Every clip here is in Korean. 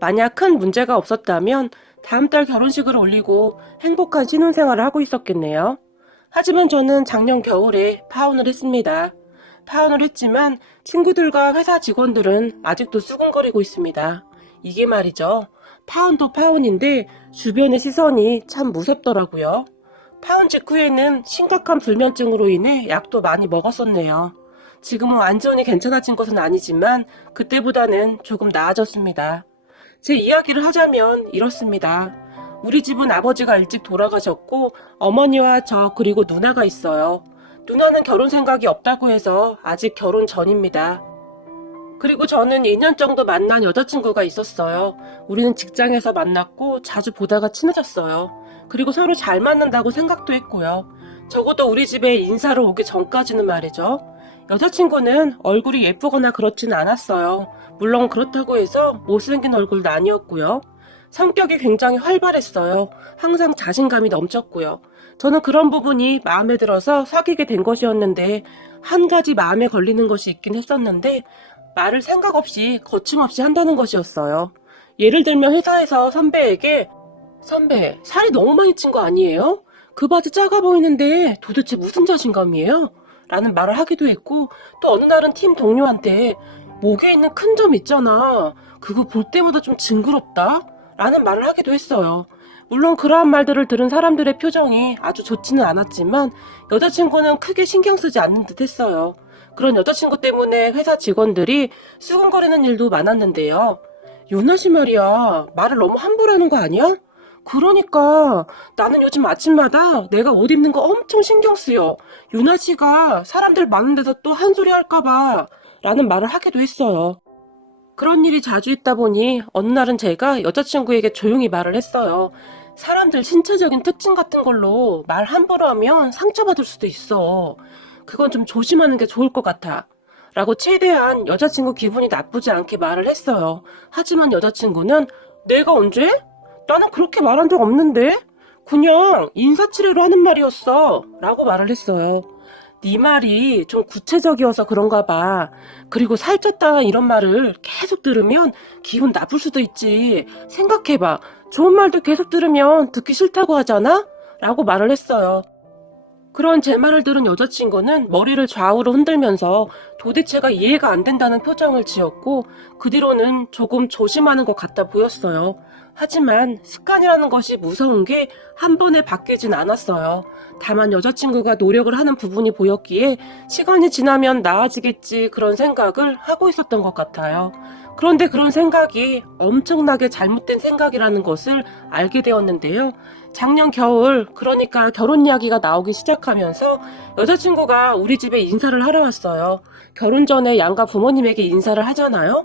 만약 큰 문제가 없었다면 다음 달 결혼식을 올리고 행복한 신혼생활을 하고 있었겠네요. 하지만 저는 작년 겨울에 파혼을 했습니다. 파혼을 했지만 친구들과 회사 직원들은 아직도 수군거리고 있습니다. 이게 말이죠. 파혼도 파혼인데 주변의 시선이 참 무섭더라고요. 파혼 직후에는 심각한 불면증으로 인해 약도 많이 먹었었네요. 지금은 완전히 괜찮아진 것은 아니지만 그때보다는 조금 나아졌습니다. 제 이야기를 하자면 이렇습니다. 우리 집은 아버지가 일찍 돌아가셨고 어머니와 저 그리고 누나가 있어요. 누나는 결혼 생각이 없다고 해서 아직 결혼 전입니다. 그리고 저는 2년 정도 만난 여자친구가 있었어요. 우리는 직장에서 만났고 자주 보다가 친해졌어요. 그리고 서로 잘 맞는다고 생각도 했고요. 적어도 우리 집에 인사를 오기 전까지는 말이죠. 여자친구는 얼굴이 예쁘거나 그렇지는 않았어요. 물론 그렇다고 해서 못생긴 얼굴도 아니었고요. 성격이 굉장히 활발했어요. 항상 자신감이 넘쳤고요. 저는 그런 부분이 마음에 들어서 사귀게 된 것이었는데 한 가지 마음에 걸리는 것이 있긴 했었는데 말을 생각 없이 거침없이 한다는 것이었어요. 예를 들면 회사에서 선배에게 선배, 살이 너무 많이 찐 거 아니에요? 그 바지 작아 보이는데 도대체 무슨 자신감이에요? 라는 말을 하기도 했고 또 어느 날은 팀 동료한테 목에 있는 큰 점 있잖아. 그거 볼 때마다 좀 징그럽다? 라는 말을 하기도 했어요. 물론 그러한 말들을 들은 사람들의 표정이 아주 좋지는 않았지만 여자친구는 크게 신경 쓰지 않는 듯 했어요. 그런 여자친구 때문에 회사 직원들이 수군거리는 일도 많았는데요. 요나 씨 말이야, 말을 너무 함부로 하는 거 아니야? 그러니까 나는 요즘 아침마다 내가 옷 입는 거 엄청 신경 쓰여. 유나 씨가 사람들 많은 데서 또 한 소리 할까봐 라는 말을 하기도 했어요. 그런 일이 자주 있다 보니 어느 날은 제가 여자친구에게 조용히 말을 했어요. 사람들 신체적인 특징 같은 걸로 말 함부로 하면 상처받을 수도 있어. 그건 좀 조심하는 게 좋을 것 같아. 라고 최대한 여자친구 기분이 나쁘지 않게 말을 했어요. 하지만 여자친구는 내가 언제? 나는 그렇게 말한 적 없는데? 그냥 인사치레로 하는 말이었어. 라고 말을 했어요. 네 말이 좀 구체적이어서 그런가 봐. 그리고 살쪘다 이런 말을 계속 들으면 기분 나쁠 수도 있지. 생각해봐. 좋은 말도 계속 들으면 듣기 싫다고 하잖아? 라고 말을 했어요. 그런 제 말을 들은 여자친구는 머리를 좌우로 흔들면서 도대체가 이해가 안 된다는 표정을 지었고 그 뒤로는 조금 조심하는 것 같아 보였어요. 하지만 습관이라는 것이 무서운 게 한 번에 바뀌진 않았어요. 다만 여자친구가 노력을 하는 부분이 보였기에 시간이 지나면 나아지겠지 그런 생각을 하고 있었던 것 같아요. 그런데 그런 생각이 엄청나게 잘못된 생각이라는 것을 알게 되었는데요. 작년 겨울, 그러니까 결혼 이야기가 나오기 시작하면서 여자친구가 우리 집에 인사를 하러 왔어요. 결혼 전에 양가 부모님에게 인사를 하잖아요.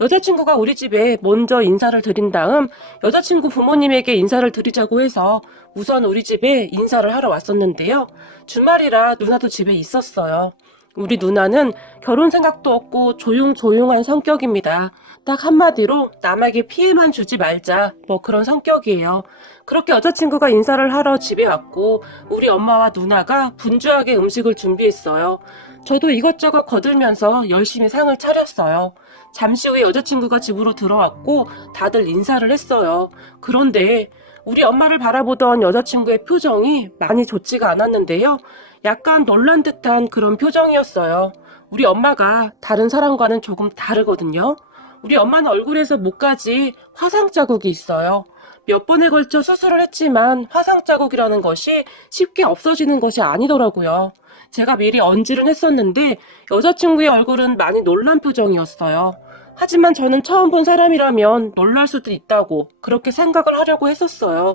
여자친구가 우리 집에 먼저 인사를 드린 다음 여자친구 부모님에게 인사를 드리자고 해서 우선 우리 집에 인사를 하러 왔었는데요. 주말이라 누나도 집에 있었어요. 우리 누나는 결혼 생각도 없고 조용조용한 성격입니다. 딱 한마디로 남에게 피해만 주지 말자 뭐 그런 성격이에요. 그렇게 여자친구가 인사를 하러 집에 왔고 우리 엄마와 누나가 분주하게 음식을 준비했어요. 저도 이것저것 거들면서 열심히 상을 차렸어요. 잠시 후에 여자친구가 집으로 들어왔고 다들 인사를 했어요. 그런데 우리 엄마를 바라보던 여자친구의 표정이 많이 좋지가 않았는데요. 약간 놀란 듯한 그런 표정이었어요. 우리 엄마가 다른 사람과는 조금 다르거든요. 우리 엄마는 얼굴에서 목까지 화상 자국이 있어요. 몇 번에 걸쳐 수술을 했지만 화상 자국이라는 것이 쉽게 없어지는 것이 아니더라고요. 제가 미리 언질은 했었는데 여자친구의 얼굴은 많이 놀란 표정이었어요. 하지만 저는 처음 본 사람이라면 놀랄 수도 있다고 그렇게 생각을 하려고 했었어요.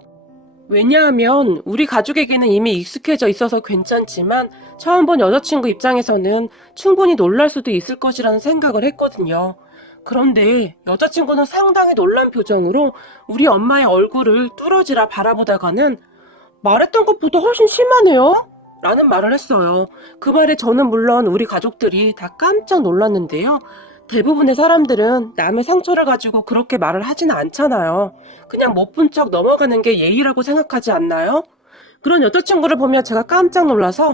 왜냐하면 우리 가족에게는 이미 익숙해져 있어서 괜찮지만 처음 본 여자친구 입장에서는 충분히 놀랄 수도 있을 것이라는 생각을 했거든요. 그런데 여자친구는 상당히 놀란 표정으로 우리 엄마의 얼굴을 뚫어지라 바라보다가는 말했던 것보다 훨씬 심하네요? 라는 말을 했어요. 그 말에 저는 물론 우리 가족들이 다 깜짝 놀랐는데요. 대부분의 사람들은 남의 상처를 가지고 그렇게 말을 하진 않잖아요. 그냥 못 본 척 넘어가는 게 예의라고 생각하지 않나요? 그런 여자친구를 보면 제가 깜짝 놀라서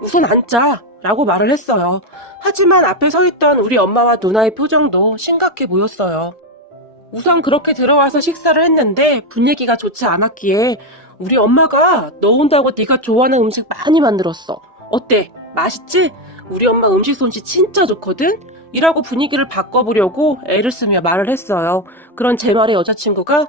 우선 앉자 라고 말을 했어요. 하지만 앞에 서 있던 우리 엄마와 누나의 표정도 심각해 보였어요. 우선 그렇게 들어와서 식사를 했는데 분위기가 좋지 않았기에 우리 엄마가 너 온다고 네가 좋아하는 음식 많이 만들었어. 어때? 맛있지? 우리 엄마 음식 솜씨 진짜 좋거든? 이라고 분위기를 바꿔보려고 애를 쓰며 말을 했어요. 그런 제 말에 여자친구가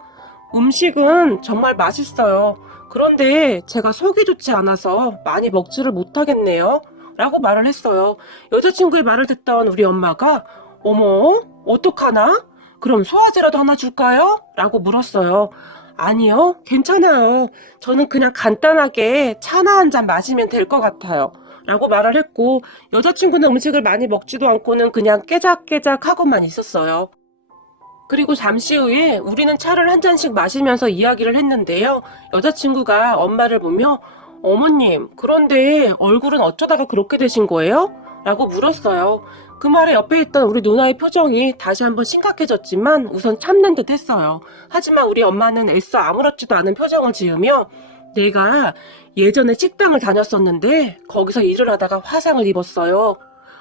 음식은 정말 맛있어요. 그런데 제가 속이 좋지 않아서 많이 먹지를 못하겠네요. 라고 말을 했어요. 여자친구의 말을 듣던 우리 엄마가 어머, 어떡하나? 그럼 소화제라도 하나 줄까요? 라고 물었어요. 아니요, 괜찮아요. 저는 그냥 간단하게 차나 한 잔 마시면 될 것 같아요. 라고 말을 했고, 여자친구는 음식을 많이 먹지도 않고는 그냥 깨작깨작 하고만 있었어요. 그리고 잠시 후에 우리는 차를 한 잔씩 마시면서 이야기를 했는데요. 여자친구가 엄마를 보며 어머님, 그런데 얼굴은 어쩌다가 그렇게 되신 거예요? 라고 물었어요. 그 말에 옆에 있던 우리 누나의 표정이 다시 한번 심각해졌지만 우선 참는 듯 했어요. 하지만 우리 엄마는 애써 아무렇지도 않은 표정을 지으며 내가 예전에 식당을 다녔었는데 거기서 일을 하다가 화상을 입었어요.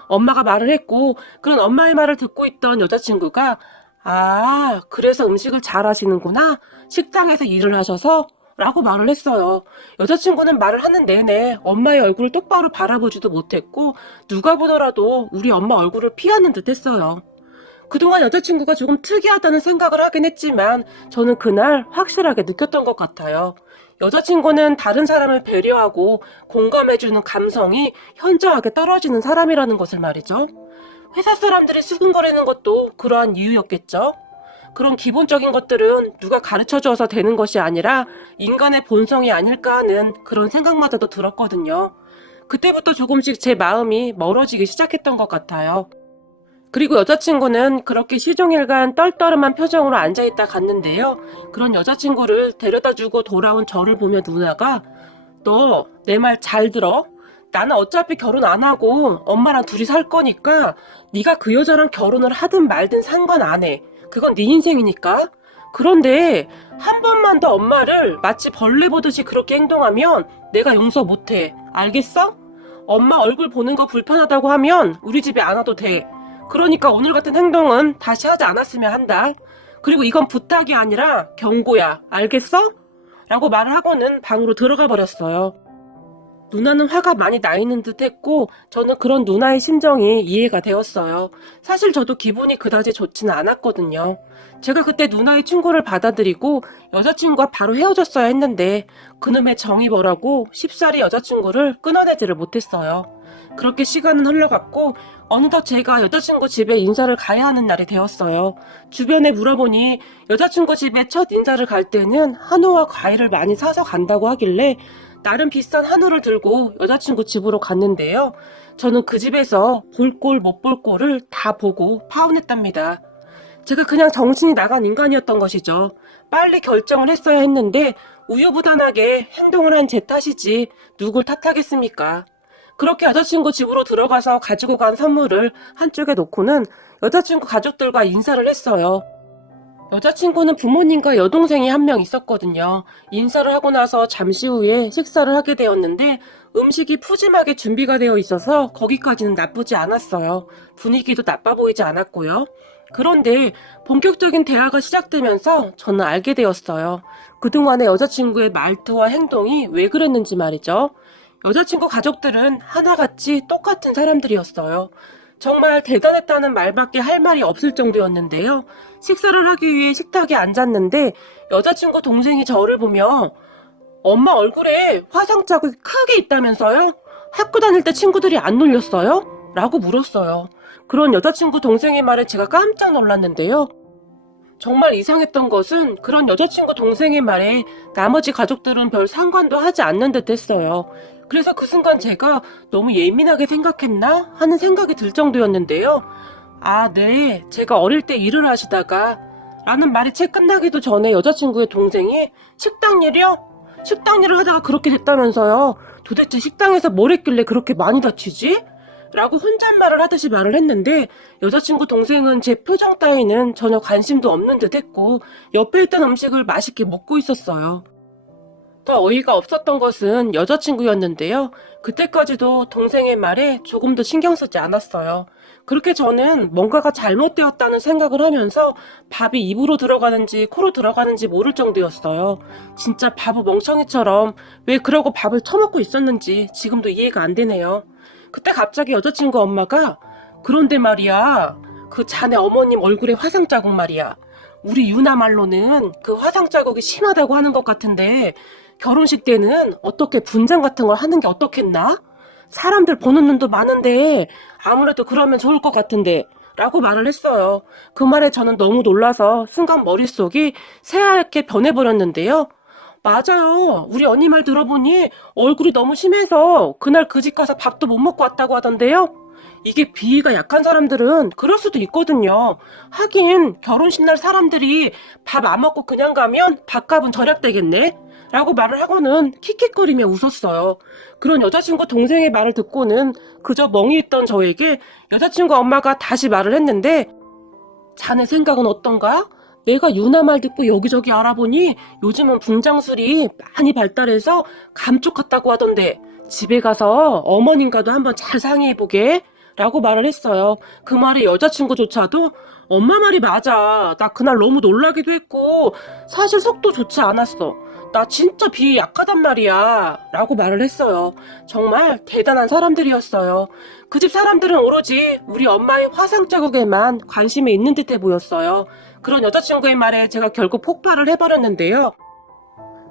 엄마가 말을 했고 그런 엄마의 말을 듣고 있던 여자친구가 아, 그래서 음식을 잘 하시는구나. 식당에서 일을 하셔서? 라고 말을 했어요. 여자친구는 말을 하는 내내 엄마의 얼굴을 똑바로 바라보지도 못했고 누가 보더라도 우리 엄마 얼굴을 피하는 듯 했어요. 그동안 여자친구가 조금 특이하다는 생각을 하긴 했지만 저는 그날 확실하게 느꼈던 것 같아요. 여자친구는 다른 사람을 배려하고 공감해주는 감성이 현저하게 떨어지는 사람이라는 것을 말이죠. 회사 사람들이 수근거리는 것도 그러한 이유였겠죠. 그런 기본적인 것들은 누가 가르쳐줘서 되는 것이 아니라 인간의 본성이 아닐까 하는 그런 생각마저도 들었거든요. 그때부터 조금씩 제 마음이 멀어지기 시작했던 것 같아요. 그리고 여자친구는 그렇게 시종일관 떨떠름한 표정으로 앉아있다 갔는데요. 그런 여자친구를 데려다주고 돌아온 저를 보며 누나가 너 내 말 잘 들어? 나는 어차피 결혼 안 하고 엄마랑 둘이 살 거니까 네가 그 여자랑 결혼을 하든 말든 상관 안 해. 그건 네 인생이니까. 그런데 한 번만 더 엄마를 마치 벌레 보듯이 그렇게 행동하면 내가 용서 못 해. 알겠어? 엄마 얼굴 보는 거 불편하다고 하면 우리 집에 안 와도 돼. 그러니까 오늘 같은 행동은 다시 하지 않았으면 한다. 그리고 이건 부탁이 아니라 경고야. 알겠어? 라고 말을 하고는 방으로 들어가 버렸어요. 누나는 화가 많이 나 있는 듯 했고 저는 그런 누나의 심정이 이해가 되었어요. 사실 저도 기분이 그다지 좋지는 않았거든요. 제가 그때 누나의 충고를 받아들이고 여자친구와 바로 헤어졌어야 했는데 그놈의 정이 뭐라고 쉽사리 여자친구를 끊어내지를 못했어요. 그렇게 시간은 흘러갔고 어느덧 제가 여자친구 집에 인사를 가야 하는 날이 되었어요. 주변에 물어보니 여자친구 집에 첫 인사를 갈 때는 한우와 과일을 많이 사서 간다고 하길래 나름 비싼 한우를 들고 여자친구 집으로 갔는데요. 저는 그 집에서 볼 꼴 못 볼 꼴을 다 보고 파혼했답니다. 제가 그냥 정신이 나간 인간이었던 것이죠. 빨리 결정을 했어야 했는데 우유부단하게 행동을 한 제 탓이지 누굴 탓하겠습니까? 그렇게 여자친구 집으로 들어가서 가지고 간 선물을 한쪽에 놓고는 여자친구 가족들과 인사를 했어요. 여자친구는 부모님과 여동생이 한 명 있었거든요. 인사를 하고 나서 잠시 후에 식사를 하게 되었는데 음식이 푸짐하게 준비가 되어 있어서 거기까지는 나쁘지 않았어요. 분위기도 나빠 보이지 않았고요. 그런데 본격적인 대화가 시작되면서 저는 알게 되었어요. 그동안의 여자친구의 말투와 행동이 왜 그랬는지 말이죠. 여자친구 가족들은 하나같이 똑같은 사람들이었어요. 정말 대단했다는 말밖에 할 말이 없을 정도였는데요. 식사를 하기 위해 식탁에 앉았는데 여자친구 동생이 저를 보며 엄마 얼굴에 화상 자국이 크게 있다면서요? 학교 다닐 때 친구들이 안 놀렸어요? 라고 물었어요. 그런 여자친구 동생의 말에 제가 깜짝 놀랐는데요. 정말 이상했던 것은 그런 여자친구 동생의 말에 나머지 가족들은 별 상관도 하지 않는 듯 했어요. 그래서 그 순간 제가 너무 예민하게 생각했나 하는 생각이 들 정도였는데요. 아, 네. 제가 어릴 때 일을 하시다가 라는 말이 채 끝나기도 전에 여자친구의 동생이 식당 일이요? 식당 일을 하다가 그렇게 됐다면서요. 도대체 식당에서 뭘 했길래 그렇게 많이 다치지? 라고 혼잣말을 하듯이 말을 했는데 여자친구 동생은 제 표정 따위는 전혀 관심도 없는 듯 했고 옆에 있던 음식을 맛있게 먹고 있었어요. 더 어이가 없었던 것은 여자친구였는데요. 그때까지도 동생의 말에 조금도 신경 쓰지 않았어요. 그렇게 저는 뭔가가 잘못되었다는 생각을 하면서 밥이 입으로 들어가는지 코로 들어가는지 모를 정도였어요. 진짜 바보 멍청이처럼 왜 그러고 밥을 처먹고 있었는지 지금도 이해가 안 되네요. 그때 갑자기 여자친구 엄마가 그런데 말이야, 그 자네 어머님 얼굴에 화상 자국 말이야. 우리 유나 말로는 그 화상 자국이 심하다고 하는 것 같은데 결혼식 때는 어떻게 분장 같은 걸 하는 게 어떻겠나? 사람들 보는 눈도 많은데 아무래도 그러면 좋을 것 같은데 라고 말을 했어요. 그 말에 저는 너무 놀라서 순간 머릿속이 새하얗게 변해버렸는데요. 맞아요. 우리 언니 말 들어보니 얼굴이 너무 심해서 그날 그 집 가서 밥도 못 먹고 왔다고 하던데요. 이게 비위가 약한 사람들은 그럴 수도 있거든요. 하긴 결혼식 날 사람들이 밥 안 먹고 그냥 가면 밥값은 절약되겠네. 라고 말을 하고는 킥킥거리며 웃었어요. 그런 여자친구 동생의 말을 듣고는 그저 멍이 있던 저에게 여자친구 엄마가 다시 말을 했는데 자네 생각은 어떤가? 내가 유나 말 듣고 여기저기 알아보니 요즘은 분장술이 많이 발달해서 감쪽 같다고 하던데 집에 가서 어머님과도 한번 잘 상의해보게 라고 말을 했어요. 그 말에 여자친구조차도 엄마 말이 맞아. 나 그날 너무 놀라기도 했고 사실 속도 좋지 않았어. 나 진짜 비 약하단 말이야 라고 말을 했어요. 정말 대단한 사람들이었어요. 그 집 사람들은 오로지 우리 엄마의 화상 자국에만 관심이 있는 듯해 보였어요. 그런 여자친구의 말에 제가 결국 폭발을 해버렸는데요.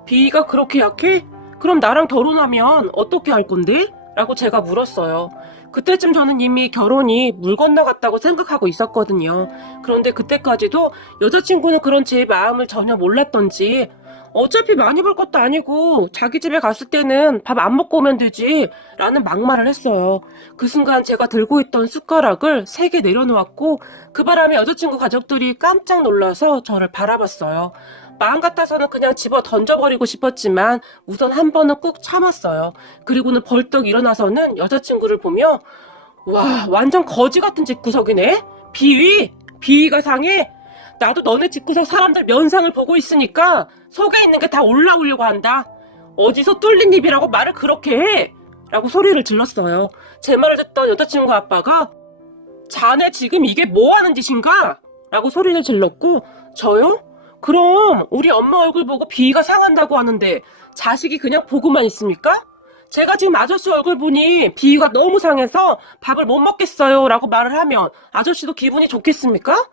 비위가 그렇게 약해? 그럼 나랑 결혼하면 어떻게 할 건데? 라고 제가 물었어요. 그때쯤 저는 이미 결혼이 물 건너갔다고 생각하고 있었거든요. 그런데 그때까지도 여자친구는 그런 제 마음을 전혀 몰랐던지 어차피 많이 벌 것도 아니고 자기 집에 갔을 때는 밥 안 먹고 오면 되지 라는 막말을 했어요. 그 순간 제가 들고 있던 숟가락을 3개 내려놓았고 그 바람에 여자친구 가족들이 깜짝 놀라서 저를 바라봤어요. 마음 같아서는 그냥 집어 던져버리고 싶었지만 우선 한 번은 꾹 참았어요. 그리고는 벌떡 일어나서는 여자친구를 보며 와 완전 거지 같은 집구석이네. 비위가 상해. 나도 너네 집구석 사람들 면상을 보고 있으니까 속에 있는 게 다 올라오려고 한다. 어디서 뚫린 입이라고 말을 그렇게 해? 라고 소리를 질렀어요. 제 말을 듣던 여자친구 아빠가 자네 지금 이게 뭐 하는 짓인가? 라고 소리를 질렀고 저요? 그럼 우리 엄마 얼굴 보고 비위가 상한다고 하는데 자식이 그냥 보고만 있습니까? 제가 지금 아저씨 얼굴 보니 비위가 너무 상해서 밥을 못 먹겠어요 라고 말을 하면 아저씨도 기분이 좋겠습니까?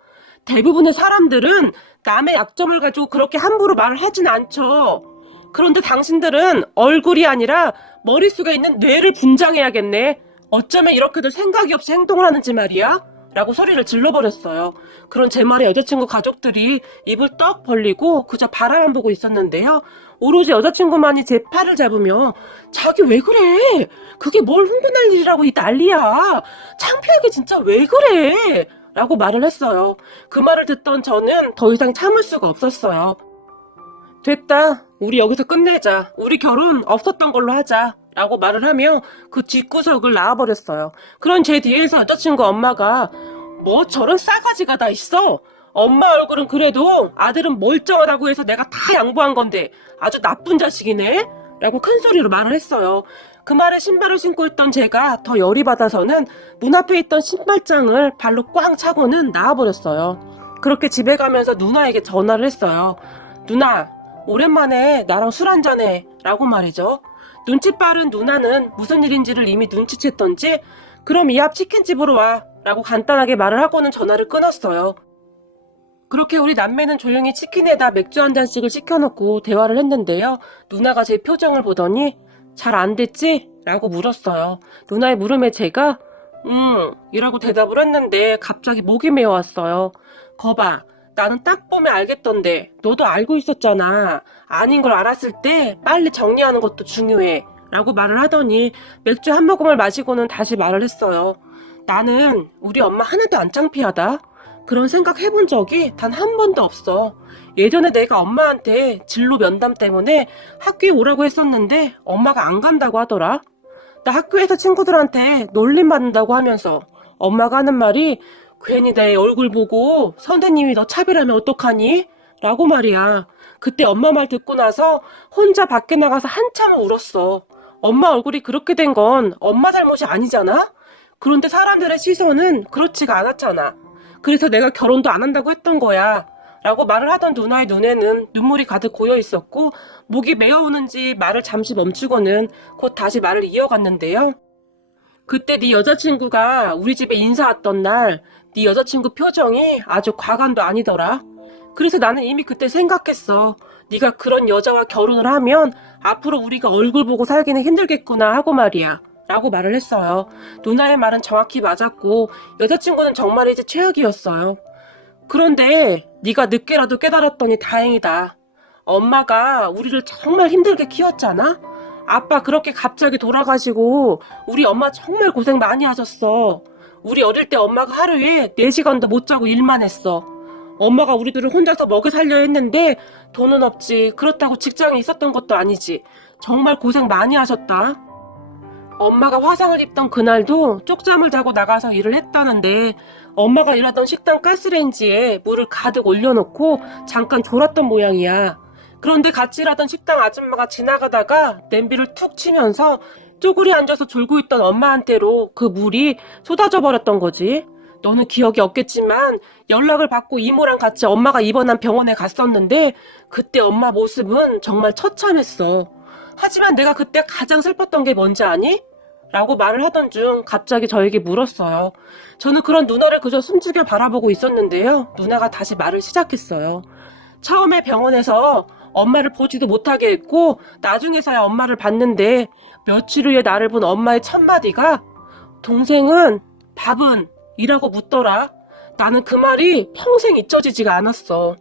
대부분의 사람들은 남의 약점을 가지고 그렇게 함부로 말을 하진 않죠. 그런데 당신들은 얼굴이 아니라 머릿속에 있는 뇌를 분장해야겠네. 어쩌면 이렇게도 생각이 없이 행동을 하는지 말이야. 라고 소리를 질러버렸어요. 그런 제 말에 여자친구 가족들이 입을 떡 벌리고 그저 바라만 보고 있었는데요. 오로지 여자친구만이 제 팔을 잡으며 자기 왜 그래? 그게 뭘 흥분할 일이라고 이 난리야. 창피하게 진짜 왜 그래? 라고 말을 했어요. 그 말을 듣던 저는 더 이상 참을 수가 없었어요. 됐다. 우리 여기서 끝내자. 우리 결혼 없었던 걸로 하자. 라고 말을 하며 그 뒷구석을 나와버렸어요. 그런 제 뒤에서 여자친구 엄마가 뭐 저런 싸가지가 다 있어? 엄마 얼굴은 그래도 아들은 멀쩡하다고 해서 내가 다 양보한 건데 아주 나쁜 자식이네? 라고 큰 소리로 말을 했어요. 그 말에 신발을 신고 있던 제가 더 열이 받아서는 문 앞에 있던 신발장을 발로 꽝 차고는 나와버렸어요. 그렇게 집에 가면서 누나에게 전화를 했어요. 누나, 오랜만에 나랑 술 한잔해 라고 말이죠. 눈치 빠른 누나는 무슨 일인지를 이미 눈치챘던지 그럼 이 앞 치킨집으로 와 라고 간단하게 말을 하고는 전화를 끊었어요. 그렇게 우리 남매는 조용히 치킨에다 맥주 한 잔씩을 시켜놓고 대화를 했는데요. 누나가 제 표정을 보더니 잘 안 됐지? 라고 물었어요. 누나의 물음에 제가 이라고 대답을 했는데 갑자기 목이 메어왔어요. 거봐, 나는 딱 보면 알겠던데 너도 알고 있었잖아. 아닌 걸 알았을 때 빨리 정리하는 것도 중요해 라고 말을 하더니 맥주 한 모금을 마시고는 다시 말을 했어요. 나는 우리 엄마 하나도 안 창피하다. 그런 생각 해본 적이 단 한 번도 없어. 예전에 내가 엄마한테 진로 면담 때문에 학교에 오라고 했었는데 엄마가 안 간다고 하더라. 나 학교에서 친구들한테 놀림받는다고 하면서 엄마가 하는 말이 괜히 내 얼굴 보고 선생님이 너 차별하면 어떡하니? 라고 말이야. 그때 엄마 말 듣고 나서 혼자 밖에 나가서 한참을 울었어. 엄마 얼굴이 그렇게 된 건 엄마 잘못이 아니잖아? 그런데 사람들의 시선은 그렇지가 않았잖아. 그래서 내가 결혼도 안 한다고 했던 거야. 라고 말을 하던 누나의 눈에는 눈물이 가득 고여 있었고, 목이 메어오는지 말을 잠시 멈추고는 곧 다시 말을 이어갔는데요. 그때 네 여자친구가 우리 집에 인사 왔던 날, 네 여자친구 표정이 아주 과감도 아니더라. 그래서 나는 이미 그때 생각했어. 네가 그런 여자와 결혼을 하면 앞으로 우리가 얼굴 보고 살기는 힘들겠구나 하고 말이야. 라고 말을 했어요. 누나의 말은 정확히 맞았고 여자친구는 정말이지 최악이었어요. 그런데 네가 늦게라도 깨달았더니 다행이다. 엄마가 우리를 정말 힘들게 키웠잖아? 아빠 그렇게 갑자기 돌아가시고 우리 엄마 정말 고생 많이 하셨어. 우리 어릴 때 엄마가 하루에 4시간도 못 자고 일만 했어. 엄마가 우리들을 혼자서 먹여 살려 했는데 돈은 없지. 그렇다고 직장에 있었던 것도 아니지. 정말 고생 많이 하셨다. 엄마가 화상을 입던 그날도 쪽잠을 자고 나가서 일을 했다는데 엄마가 일하던 식당 가스레인지에 물을 가득 올려놓고 잠깐 졸았던 모양이야. 그런데 같이 일하던 식당 아줌마가 지나가다가 냄비를 툭 치면서 쪼그리 앉아서 졸고 있던 엄마한테로 그 물이 쏟아져 버렸던 거지. 너는 기억이 없겠지만 연락을 받고 이모랑 같이 엄마가 입원한 병원에 갔었는데 그때 엄마 모습은 정말 처참했어. 하지만 내가 그때 가장 슬펐던 게 뭔지 아니? 라고 말을 하던 중 갑자기 저에게 물었어요. 저는 그런 누나를 그저 숨죽여 바라보고 있었는데요. 누나가 다시 말을 시작했어요. 처음에 병원에서 엄마를 보지도 못하게 했고 나중에서야 엄마를 봤는데 며칠 후에 나를 본 엄마의 첫마디가 동생은 밥은? 이라고 묻더라. 나는 그 말이 평생 잊혀지지가 않았어.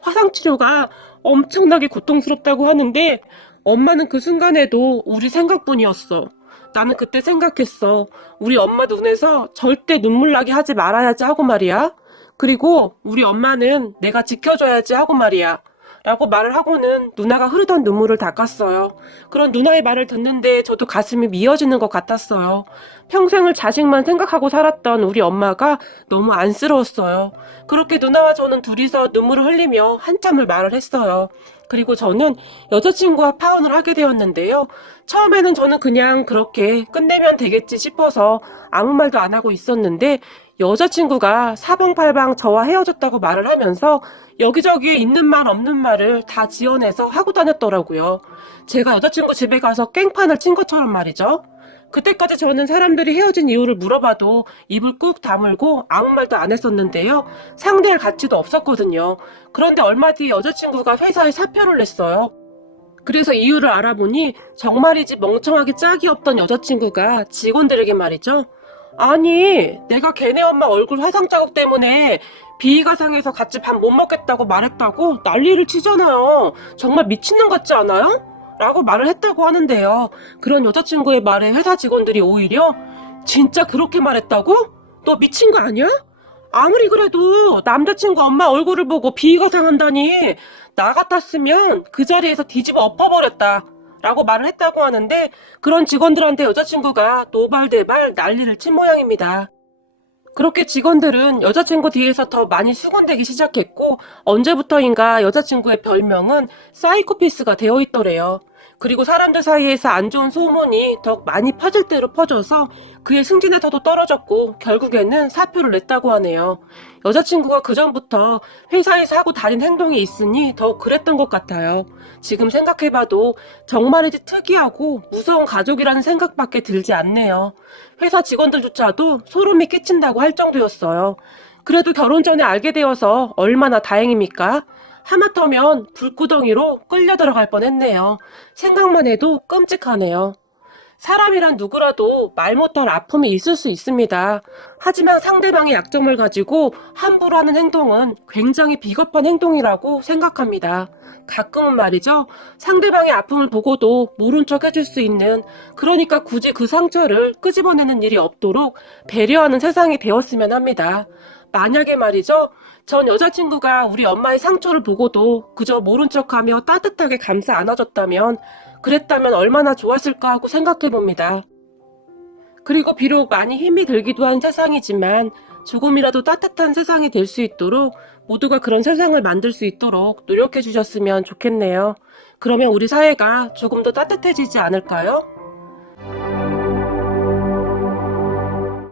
화상치료가 엄청나게 고통스럽다고 하는데 엄마는 그 순간에도 우리 생각뿐이었어. 나는 그때 생각했어. 우리 엄마 눈에서 절대 눈물 나게 하지 말아야지 하고 말이야. 그리고 우리 엄마는 내가 지켜줘야지 하고 말이야. 라고 말을 하고는 누나가 흐르던 눈물을 닦았어요. 그런 누나의 말을 듣는데 저도 가슴이 미어지는 것 같았어요. 평생을 자식만 생각하고 살았던 우리 엄마가 너무 안쓰러웠어요. 그렇게 누나와 저는 둘이서 눈물을 흘리며 한참을 말을 했어요. 그리고 저는 여자친구와 파혼을 하게 되었는데요. 처음에는 저는 그냥 그렇게 끝내면 되겠지 싶어서 아무 말도 안 하고 있었는데 여자친구가 사방팔방 저와 헤어졌다고 말을 하면서 여기저기에 있는 말 없는 말을 다 지어내서 하고 다녔더라고요. 제가 여자친구 집에 가서 깽판을 친 것처럼 말이죠. 그때까지 저는 사람들이 헤어진 이유를 물어봐도 입을 꾹 다물고 아무 말도 안 했었는데요. 상대할 가치도 없었거든요. 그런데 얼마 뒤에 여자친구가 회사에 사표를 냈어요. 그래서 이유를 알아보니 정말이지 멍청하게 짝이 없던 여자친구가 직원들에게 말이죠. 아니, 내가 걔네 엄마 얼굴 화상 자국 때문에 비위가 상해서 같이 밥 못 먹겠다고 말했다고 난리를 치잖아요. 정말 미친놈 같지 않아요? 라고 말을 했다고 하는데요. 그런 여자친구의 말에 회사 직원들이 오히려 진짜 그렇게 말했다고? 너 미친 거 아니야? 아무리 그래도 남자친구 엄마 얼굴을 보고 비위가 상한다니 나 같았으면 그 자리에서 뒤집어 엎어버렸다. 라고 말을 했다고 하는데 그런 직원들한테 여자친구가 노발대발 난리를 친 모양입니다. 그렇게 직원들은 여자친구 뒤에서 더 많이 수군대기 시작했고 언제부터인가 여자친구의 별명은 사이코패스가 되어 있더래요. 그리고 사람들 사이에서 안 좋은 소문이 더욱 많이 퍼질 대로 퍼져서 그의 승진에서도 떨어졌고 결국에는 사표를 냈다고 하네요. 여자친구가 그전부터 회사에서 하고 다닌 행동이 있으니 더욱 그랬던 것 같아요. 지금 생각해봐도 정말이지 특이하고 무서운 가족이라는 생각밖에 들지 않네요. 회사 직원들조차도 소름이 끼친다고 할 정도였어요. 그래도 결혼 전에 알게 되어서 얼마나 다행입니까? 하마터면 불구덩이로 끌려 들어갈 뻔했네요. 생각만 해도 끔찍하네요. 사람이란 누구라도 말 못할 아픔이 있을 수 있습니다. 하지만 상대방의 약점을 가지고 함부로 하는 행동은 굉장히 비겁한 행동이라고 생각합니다. 가끔은 말이죠. 상대방의 아픔을 보고도 모른 척 해줄 수 있는, 그러니까 굳이 그 상처를 끄집어내는 일이 없도록 배려하는 세상이 되었으면 합니다. 만약에 말이죠. 전 여자친구가 우리 엄마의 상처를 보고도 그저 모른 척하며 따뜻하게 감싸 안아줬다면, 그랬다면 얼마나 좋았을까 하고 생각해봅니다. 그리고 비록 많이 힘이 들기도 한 세상이지만 조금이라도 따뜻한 세상이 될 수 있도록 모두가 그런 세상을 만들 수 있도록 노력해 주셨으면 좋겠네요. 그러면 우리 사회가 조금 더 따뜻해지지 않을까요?